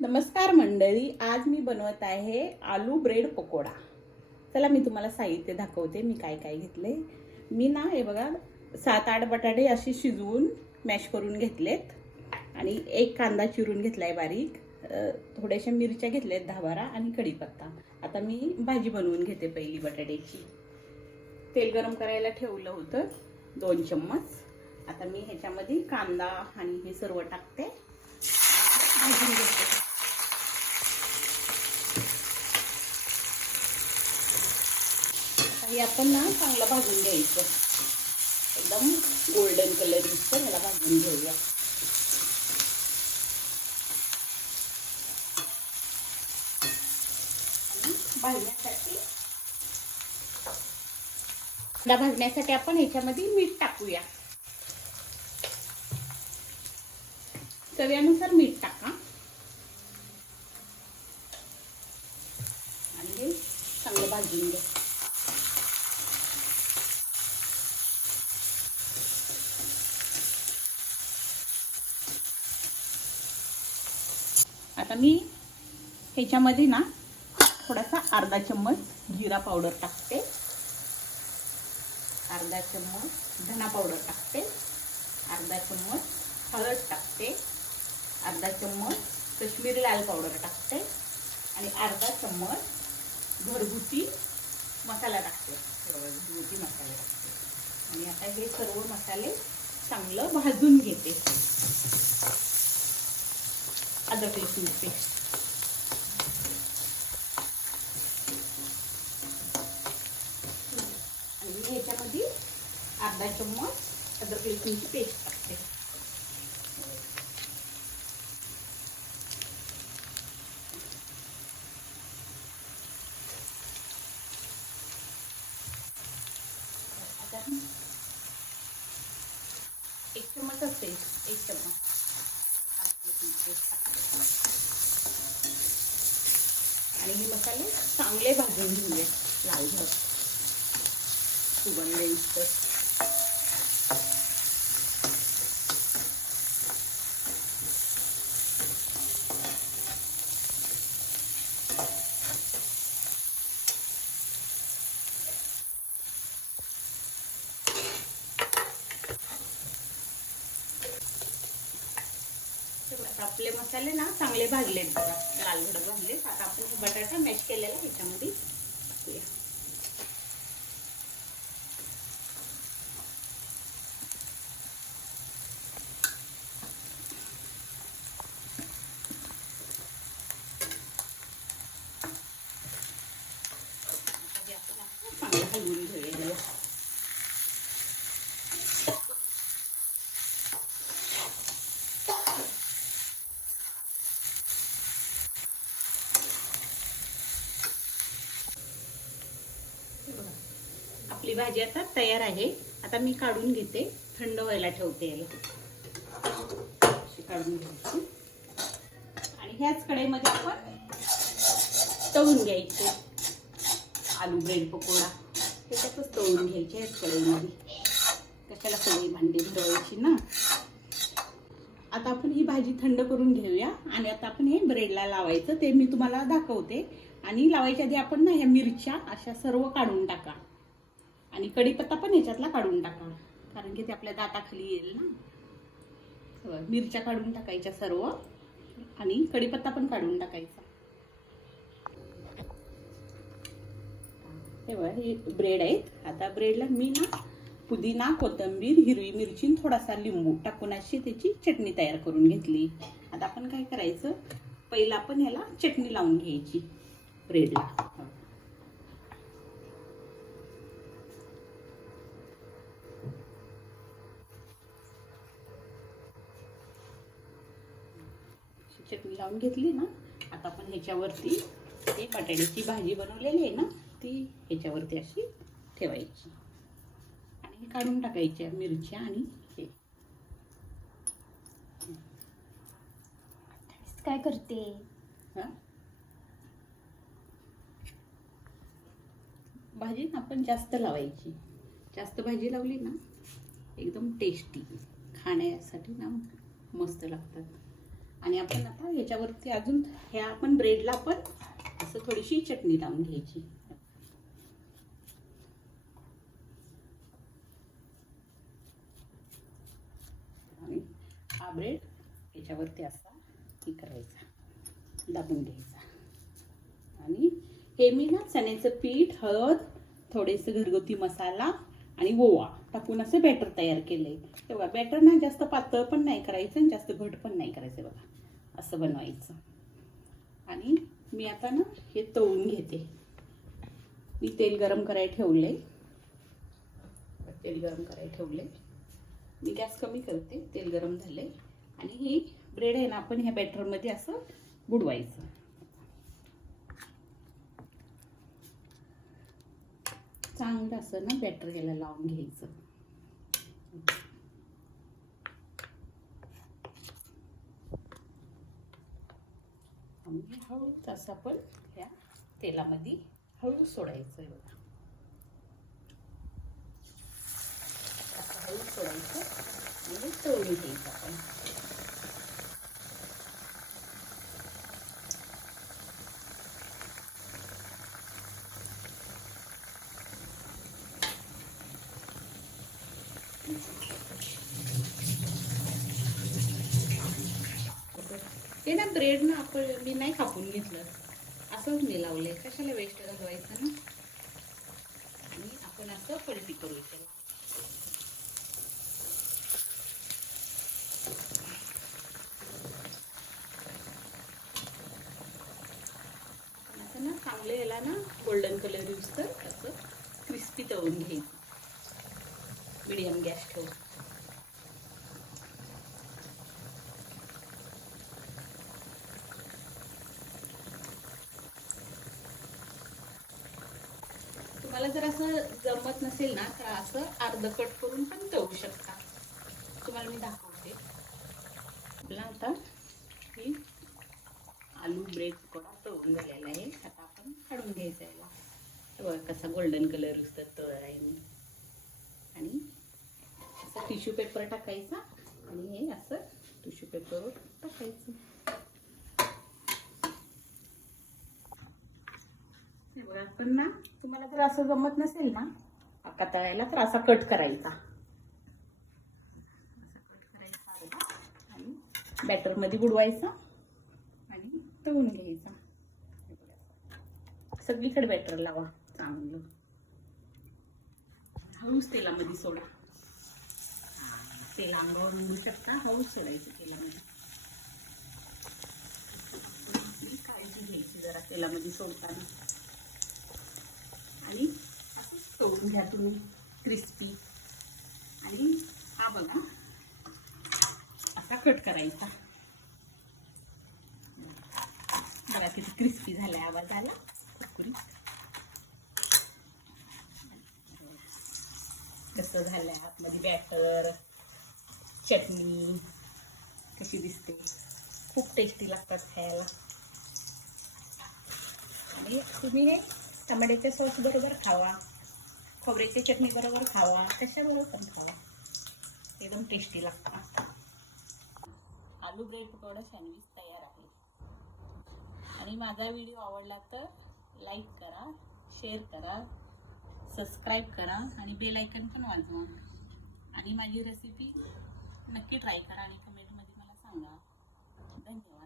नमस्कार मंडळी, आज मी बनवत आहे आलू ब्रेड पकोडा। चला मी तुम्हाला साहित्य दाखवते मी काय काय घेतले। मी ना हे बघा 7-8 बटाटे असे शिजवून मॅश करून घेतलेत आणि एक कांदा चिरून घेतलाय बारीक, थोड्याशा मिरच्या घेतल्यात 10-12 आणि कढीपत्ता। आता मी भाजी बनवून घेते पहिली बटाट्याची। तेल गरम करायला ठेवलं होतं 2 चम्मच। आता मी ह्याच्यामध्ये कांदा आणि हे सर्व टाकते, भाजून घेते। हे आपण ना चांगलं भाजून घ्यायचं, एकदम गोल्डन कलर दिसतं, ह्याला भाजून घेऊया। भाजण्यासाठी आपण ह्याच्यामध्ये मीठ टाकूया, चवीनुसार मीठ टाका आणि हे चांगलं भाजून घ्या। आता मी ह्याच्यामध्ये ना थोडासा अर्धा चम्मच जिरा पावडर टाकते, अर्धा चम्मच धना पावडर टाकते, अर्धा चम्मच हळद टाकते, अर्धा चम्मच कश्मीरी लाल पावडर टाकते आणि अर्धा चम्मच घरगुती मसाला टाकते। घरगुती मसाला टाकते आणि आता हे सर्व मसाले चांगलं भाजून घेते। अदरक लसूण पेस्ट आणि ह्याच्यामध्ये अर्धा चम्मच अदरक लसूणची पेस्ट टाकते। एक चम्मच असते, एक चम्मच आणि हे मसाले चांगले भाजून घेऊया लालसर सुगंध येईस्तोवर। आपले मसाले ना चांगले भाजलेत बघा, लालसर भाजलेत। आता आपण बटाटा मॅश केलेला ह्याच्यामध्ये टाकूया। चांगलं हलवून घेऊया। आपली भाजी आता तयार आहे। आता मी काढून घेते, थंड व्हायला ठेवते याला। अशी काढून घ्यायची आणि ह्याच कढईमध्ये आपण तळून घ्यायचे आलू ब्रेड पकोडा। त्याच्यातच तळून घ्यायचे ह्याच कढईमध्ये, कशाला सगळी भांडी भरवायची ना। आता आपण ही भाजी थंड करून घेऊया आणि आता आपण हे ब्रेडला लावायचं, ते मी तुम्हाला दाखवते। आणि लावायच्या आधी आपण ना ह्या मिरच्या अशा सर्व काढून टाका आणि कढीपत्ता पण ह्याच्यातला काढून टाका, कारण की ते आपल्या दाताखाली येईल ना। मिरच्या काढून टाकायच्या सर्व आणि कढीपत्ता पण काढून टाकायचा। हे बघा, हे ब्रेड आहेत। आता ब्रेडला मी ना पुदिना, कोथिंबीर, हिरवी मिरची, थोडासा लिंबू टाकून अशी त्याची चटणी तयार करून घेतली। आता आपण काय करायचं, पहिला आपण ह्याला चटणी लावून घ्यायची ब्रेडला। चटणी लावून घेतली ना, आता आपण ह्याच्यावरती ते बटाट्याची भाजी बनवलेली आहे ना, ती ह्याच्यावरती अशी ठेवायची आणि काढून टाकायच्या मिरच्या आणि हे। काय करते? भाजी ना आपण जास्त लावायची, जास्त भाजी लावली ना एकदम टेस्टी खाण्यासाठी ना मस्त लागतात। आणि आपण आता ह्याच्यावरती अजून ह्या आपण ब्रेडला पण असं थोडीशी चटणी लावून घ्यायची. आणि हा ब्रेड ह्याच्यावरती असा हे करायचा, दाबून घ्यायचा. आणि हे मी ना चण्याचं पीठ, हळद, थोडेसे घरगुती मसाला आणि ओवा टाकून असं बॅटर तयार केलंय. तेव्हा बॅटर ना जास्त पातळ पण नाही करायचं आणि जास्त घट पण नाही करायचं. बघा असं बनवायचं. आणि मी आता ना हे तळून घेते. मी तेल गरम करायला ठेवले. मी गॅस कमी करते. तेल गरम झाले आणि ही ब्रेड आहे ना आपण ह्या बॅटरमध्ये असं बुडवायचं. चांगलं असं ना बॅटर ह्याला लावून घ्यायचं. आणि हळूच असं आपण ह्या तेलामध्ये हळू सोडायचं. बघा असं हळू सोडायचं आणि तळून घ्यायचं आपण. हे ना ब्रेड ना आपण मी नाही कापून घेतलं, असंच मी लावलंय. कशाला वेस्ट घालवायचं ना. आणि आपण असं पलटी करू त्याला. आता ना चांगलं याला ना गोल्डन कलर यूज कर असं क्रिस्पी तळून घ्यायचं. मीडियम गॅस ठेवून. तुम्हाला जर असं जमत नसेल ना तर असं अर्ध कट करून पण तळू शकता. तुम्हाला मी दाखवते. आपला आता ही आलू ब्रेड पकोडा तळून झालेला आहे. आता आपण काढून घ्यायचा याला. बघा कसा गोल्डन कलर दिसतो तळाय. आणि असं टिश्यू पेपर टाकायचा आणि हे असं टिश्यू पेपरवर टाकायचं. आपण ना तुम्हाला जर असं जमत नसेल ना आका तळायला तर असा कट करायचा. आणि बॅटर मध्ये बुडवायचा आणि तळून घ्यायचा. सगळीकडे बॅटर लावा चांगलं. हळूच तेलामध्ये सोडा. तेल अंगावर उडू शकता. हळूच सोडायचं तेलामध्ये. काळजी घ्यायची जरा तेलामध्ये सोडताना. आणि असंच तळून घ्या तुम्ही क्रिस्पी. आणि हा बघा असा कट करायचा. बघा किती क्रिस्पी झालाय. आवाज आला कुरकुरीत. कसं झालंय आतमध्ये बॅटर, चटणी कशी दिसते. खूप टेस्टी लागतात खायला. आणि तुम्ही हे टमाट्याच्या सॉस बरोबर खावा, खोबऱ्याच्या चटणी बरोबर खावा, कशाबरोबर पण खावा. एकदम टेस्टी लागतात. आलू ब्रेड पकोडा सँडविच तयार आहे. आणि माझा व्हिडिओ आवडला तर लाईक करा, शेअर करा, सबस्क्राईब करा आणि बेल आयकन पण वाजवा. आणि माझी रेसिपी नक्की ट्राय करा आणि कमेंटमध्ये मला सांगा. धन्यवाद.